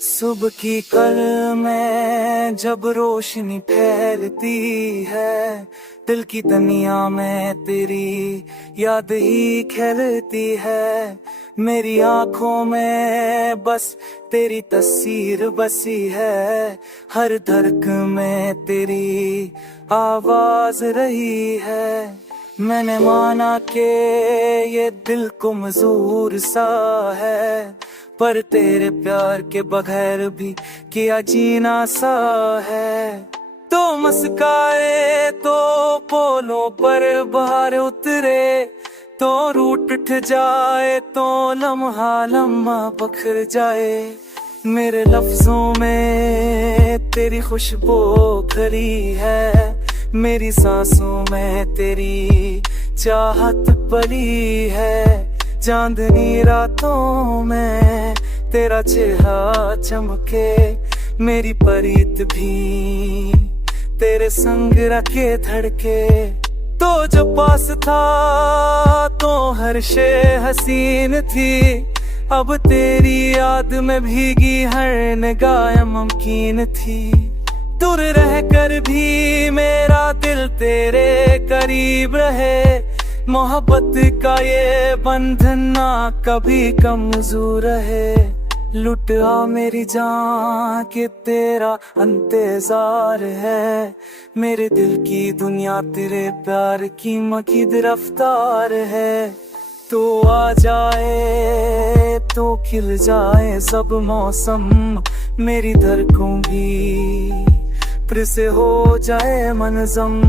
सुबह की कल में जब रोशनी फैलती है, दिल की दुनिया में तेरी याद ही खेलती है। मेरी आंखों में बस तेरी तस्वीर बसी है, हर धड़कन में तेरी आवाज रही है। मैंने माना कि ये दिल को मजबूर सा है, पर तेरे प्यार के बगैर भी किया जीना सा है। तो मुस्काए तो पोलों पर बाहर उतरे, तो रूठ उठ जाए तो लम्हा लम्हा बखर जाए। मेरे लफ्जों में तेरी खुशबू खरी है, मेरी सांसों में तेरी चाहत पली है। चांदनी रातों में तेरा चेहरा चमके, मेरी परीत भी तेरे संग रखे धड़के। तो जब पास था तो हर शे हसीन थी, अब तेरी याद में भीगी हर निगाह मुमकिन थी। दूर रह कर भी मेरा दिल तेरे करीब रहे, मोहब्बत का ये बंधन ना कभी कमजोर है। लुट आ मेरी जान के तेरा इंतजार है, मेरे दिल की दुनिया तेरे प्यार की मकीद रफ्तार है। तो आ जाए तो खिल जाए सब मौसम, मेरी धड़कन भी फिर से हो जाए मनज़म।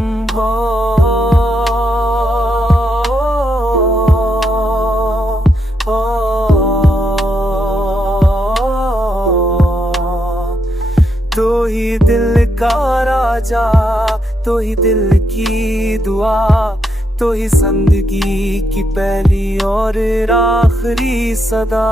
तो ही दिल का राजा, तो ही दिल की दुआ, तो ही जिंदगी की पहली और आखिरी सदा।